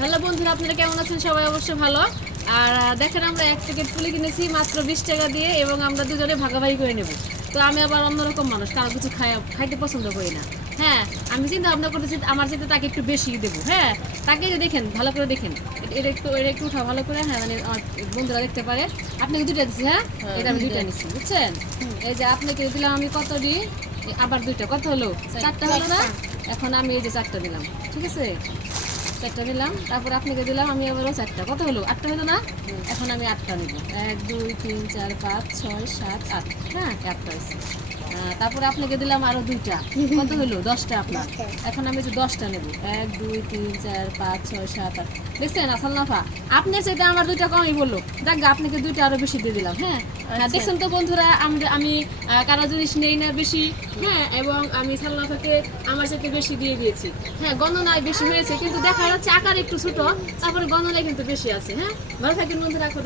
Hello বন্ধুরা, আপনারা কেমন আছেন? সবাই অবশ্যই ভালো। আর দেখেন, আমরা এক প্যাকেট পুলি কিনেছি মাত্র 20 টাকা দিয়ে, এবং আমরা দুজনে ভাগাভাগি করে নেব। তো আমি আবার অন্যরকম মানুষ, কারো কিছু খাইতে পছন্দ করি না। হ্যাঁ, আমি চিন্তা ভাবনা করতেছি আমার সাথে তাকে একটু বেশি দেবো। হ্যাঁ, তাকে দেখেন, ভালো করে দেখেন, এটা একটু উঠা ভালো করে। হ্যাঁ, মানে আমার বন্ধুরা দেখতে পারে। আপনাকে দুইটা দিচ্ছি। হ্যাঁ, এটা আমি দুইটা নিচ্ছি, বুঝছেন? এই যে আপনাকে দিলাম আমি কত দিই, আবার দুইটা, কত হলো? 4টা হলো না? এখন আমি এই যে 4টা দিলাম, ঠিক আছে? 4টা দিলাম, তারপর আপনাকে দিলাম আমি আবারও 4টা, কত হলো? 8টা হলো না? এখন আমি 8টা নেব। 1 2 3 4 5 6 7 8। হ্যাঁ, 8টা হয়েছে। তারপরে আপনাকে দিলাম আরো দুইটা, কত হলো? 10টা আপনার। এখন আমি যে 10টা নেব। 1 2 3 4 5 6 7 8। দেখছেন আসল নাফা? আপনার সেটা আমার দুইটা কমই বললো। দেখ, আপনাকে দুইটা আরো বেশি দিয়ে দিলাম। হ্যাঁ, দেখছেন তো বন্ধুরা, আমি কারো জিনিস নেই না বেশি। হ্যাঁ, এবং আমি সালনাফাকে আমার সাথে বেশি দিয়ে দিয়েছি। হ্যাঁ, গণনায় বেশি হয়েছে, কিন্তু দেখা যাচ্ছে আকার একটু ছোট, তারপরে গণনায় কিন্তু বেশি আছে। হ্যাঁ, ভালো থাকেন বন্ধুরা।